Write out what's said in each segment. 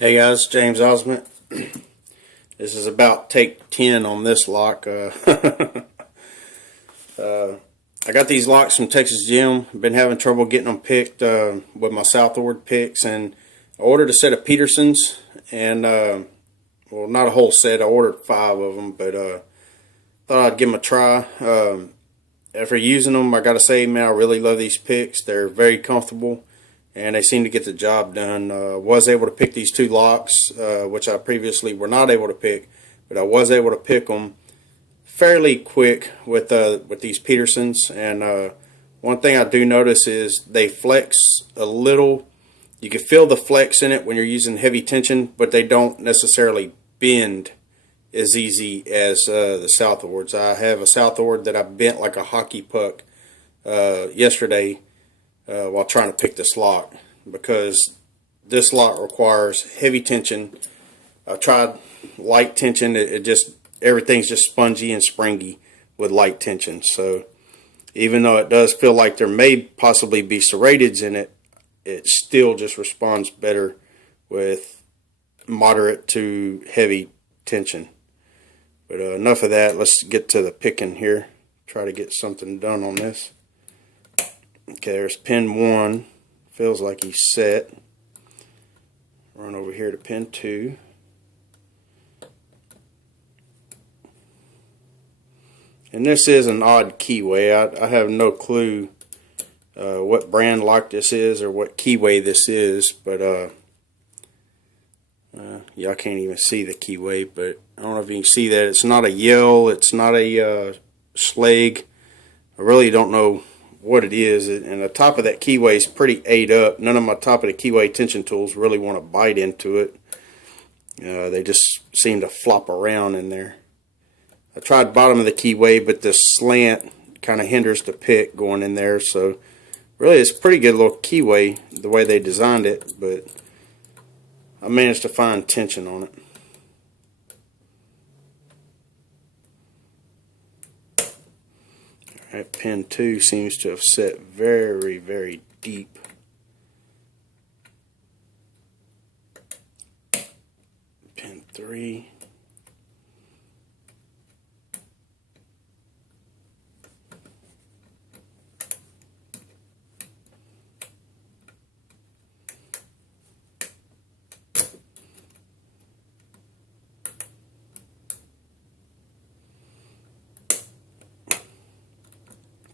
Hey guys, James Osment. This is about take 10 on this lock. I got these locks from TexasJim. Been having trouble getting them picked with my southward picks, and I ordered a set of Petersons, and well, not a whole set. I ordered 5 of them, but thought I'd give them a try. After using them, I gotta say, man, I really love these picks. They're very comfortable, and they seem to get the job done. Was able to pick these 2 locks, which I previously were not able to pick, but I was able to pick them fairly quick with these Petersons. And one thing I do notice is they flex a little. You can feel the flex in it when you're using heavy tension, but they don't necessarily bend as easy as the southwards. I have a southward that I bent like a hockey puck yesterday while trying to pick this lock, because this lock requires heavy tension. I tried light tension. It just, everything's just spongy and springy with light tension. So even though it does feel like there may possibly be serrateds in it, it still just responds better with moderate to heavy tension. But enough of that. Let's get to the picking here. Try to get something done on this. Okay, there's pin 1. Feels like he's set. Run over here to pin 2. And this is an odd keyway. I have no clue what brand lock this is or what keyway this is, but y'all can't even see the keyway, but I don't know if you can see that. It's not a yell, it's not a slag. I really don't know what it is, and the top of that keyway is pretty ate up. None of my top of the keyway tension tools really want to bite into it. They just seem to flop around in there. I tried bottom of the keyway, but the slant kind of hinders the pick going in there. So really, it's a pretty good little keyway the way they designed it, but I managed to find tension on it. Alright, pin 2 seems to have set very, very deep. Pin 3.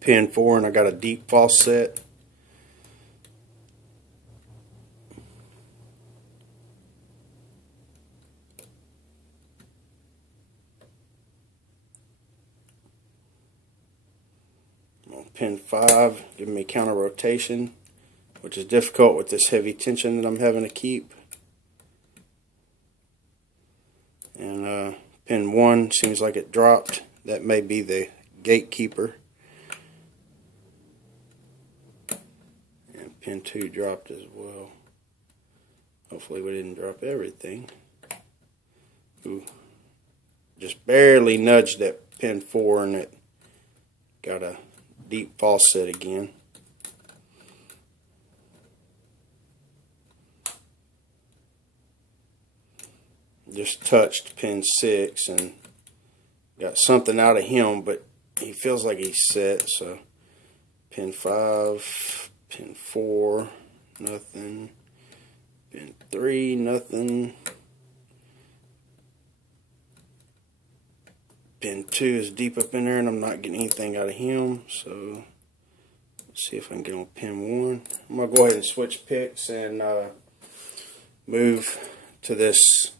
Pin 4, and I got a deep false set. On pin 5, giving me counter rotation, which is difficult with this heavy tension that I'm having to keep. And pin 1 seems like it dropped. That may be the gatekeeper. Pin 2 dropped as well. Hopefully we didn't drop everything. Ooh. Just barely nudged that pin 4 and it got a deep false set again. Just touched pin 6 and got something out of him, but he feels like he's set. So pin 5, pin 4, nothing. Pin 3, nothing. Pin 2 is deep up in there and I'm not getting anything out of him. So let's see if I can get on pin 1. I'm going to go ahead and switch picks and move to this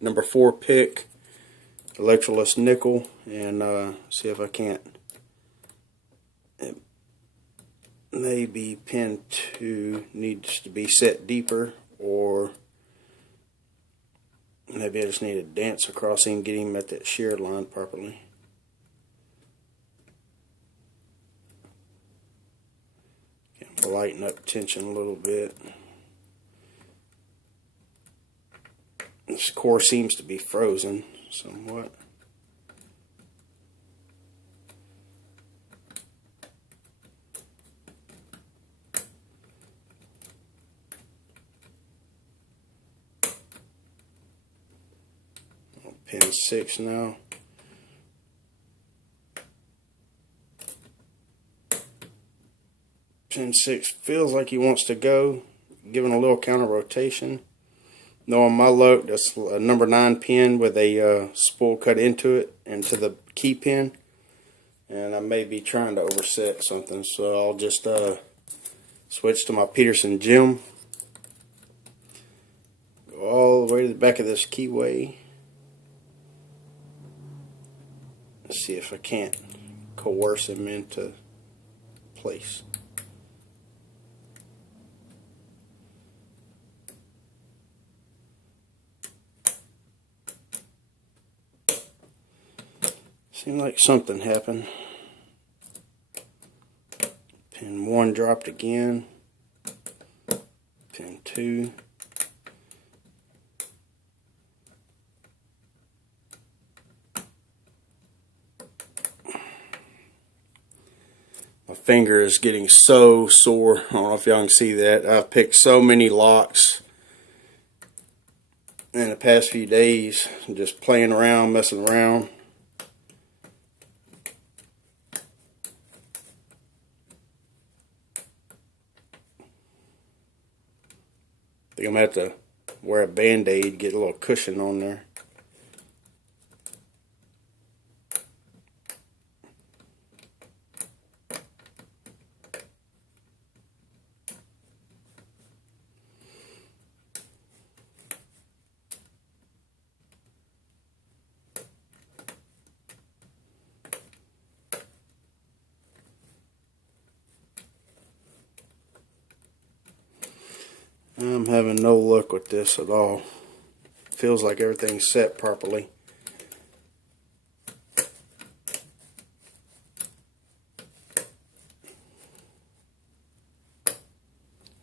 number 4 pick, electroless nickel, and see if I can't. Maybe pin 2 needs to be set deeper, or maybe I just need to dance across him and get him at that shear line properly. Can lighten up tension a little bit. This core seems to be frozen somewhat. Pin 6 now. Pin 6 feels like he wants to go, giving a little counter rotation. Knowing my luck, that's a number 9 pin with a spool cut into it, into the key pin. And I may be trying to overset something, so I'll just switch to my TexasJim. Go all the way to the back of this keyway. Let's see if I can't coerce him into place. Seemed like something happened. Pin 1 dropped again. Pin 2. My finger is getting so sore. I don't know if y'all can see that. I've picked so many locks in the past few days, just playing around, messing around. I think I'm going to have to wear a band-aid, get a little cushion on there. I'm having no luck with this at all. Feels like everything's set properly.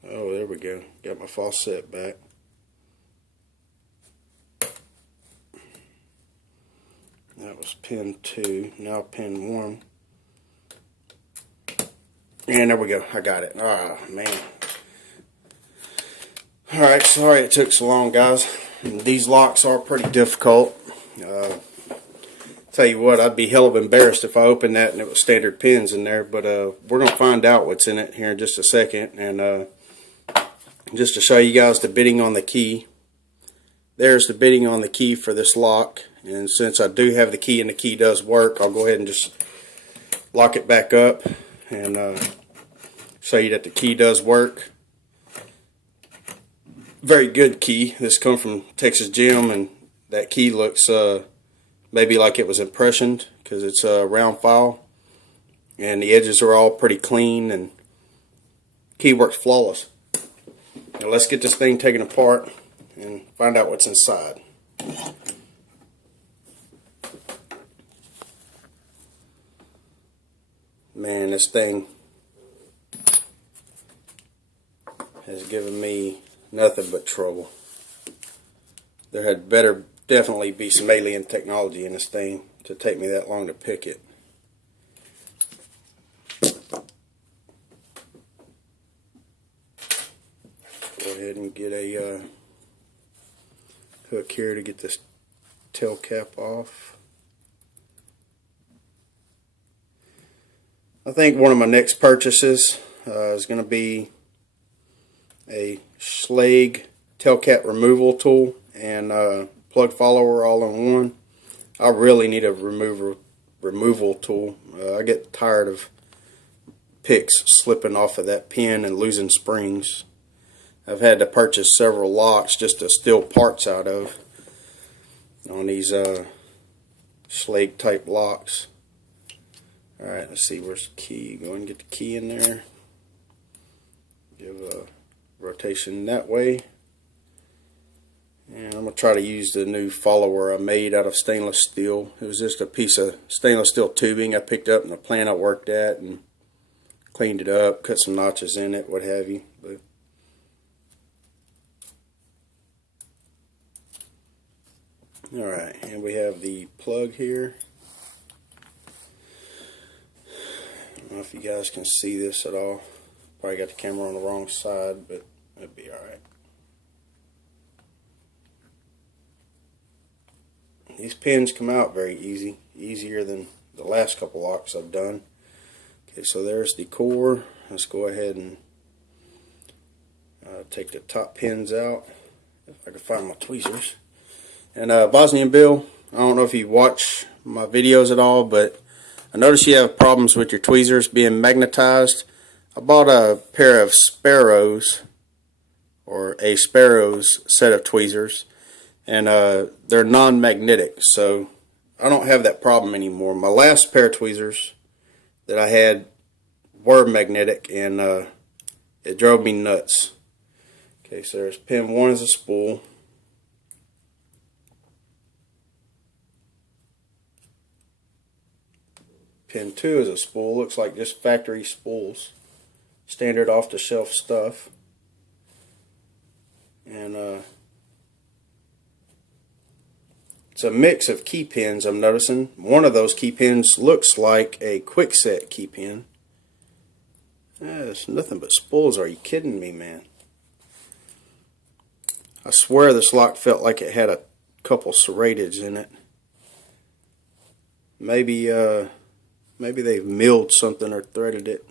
Oh, there we go. Got my false set back. That was pin 2. Now pin 1. And there we go. I got it. Oh, man. Alright, sorry it took so long, guys. These locks are pretty difficult. Tell you what, I'd be hell of embarrassed if I opened that and it was standard pins in there, but we're going to find out what's in it here in just a second. And just to show you guys the bitting on the key, there's the bitting on the key for this lock. And since I do have the key and the key does work, I'll go ahead and just lock it back up and show you that the key does work. Very good key. This comes from TexasJim, and that key looks maybe like it was impressioned because it's a round file and the edges are all pretty clean and key works flawless. Now let's get this thing taken apart and find out what's inside. Man, this thing has given me nothing but trouble. There had better definitely be some alien technology in this thing to take me that long to pick it. Go ahead and get a hook here to get this tail cap off. I think one of my next purchases is going to be a Schlage tail cap removal tool and plug follower all in one. I really need a removal tool. I get tired of picks slipping off of that pin and losing springs. I've had to purchase several locks just to steal parts out of on these Schlage type locks. Alright, let's see, where's the key? Go and get the key in there. Give a rotation that way. And I'm going to try to use the new follower I made out of stainless steel. It was just a piece of stainless steel tubing I picked up in the plant I worked at and cleaned it up, cut some notches in it, what have you. But alright, and we have the plug here. I don't know if you guys can see this at all. Probably got the camera on the wrong side, but that'd be alright. these pins come out very easy, easier than the last couple locks I've done. Okay, so there's the core. Let's go ahead and take the top pins out, if I can find my tweezers. And Bosnian Bill, I don't know if you watch my videos at all, but I noticed you have problems with your tweezers being magnetized. I bought a pair of Sparrows, or a Sparrows set of tweezers, and they're non-magnetic, so I don't have that problem anymore. My last pair of tweezers that I had were magnetic, and it drove me nuts. Okay, so there's pin 1 is a spool. Pin 2 is a spool. Looks like just factory spools. Standard off-the-shelf stuff. And it's a mix of key pins, I'm noticing. One of those key pins looks like a quickset key pin. It's nothing but spools. Are you kidding me, man? I swear this lock felt like it had a couple serrateds in it. Maybe they've milled something or threaded it.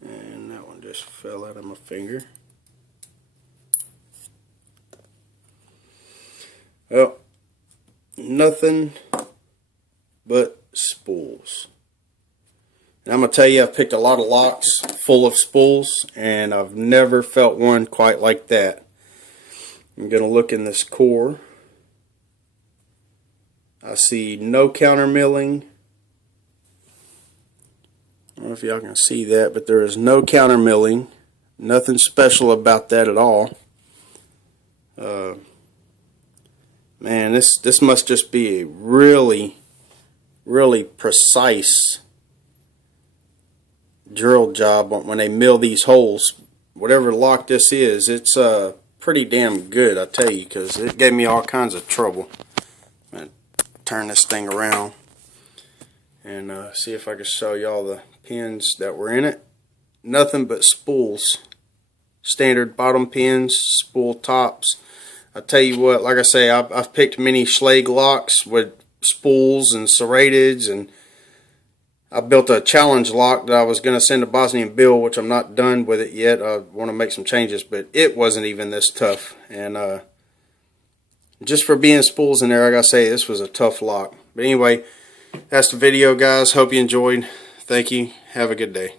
And that one just fell out of my finger. Well, nothing but spools. And I'm going to tell you, I've picked a lot of locks full of spools, and I've never felt one quite like that. I'm going to look in this core. I see no counter milling. I don't know if y'all can see that, but there is no counter milling. Nothing special about that at all. Man, this must just be a really, really precise drill job when they mill these holes. Whatever lock this is, it's pretty damn good, I tell you, because it gave me all kinds of trouble. I'm going to turn this thing around and see if I can show y'all the pins that were in it. Nothing but spools. Standard bottom pins, spool tops. I tell you what, like I say, I've picked many Schlage locks with spools and serrateds, and I built a challenge lock that I was going to send to Bosnian Bill, which I'm not done with it yet. I want to make some changes, but it wasn't even this tough. And just for being spools in there, I gotta say, this was a tough lock. But anyway, that's the video, guys. Hope you enjoyed. Thank you. Have a good day.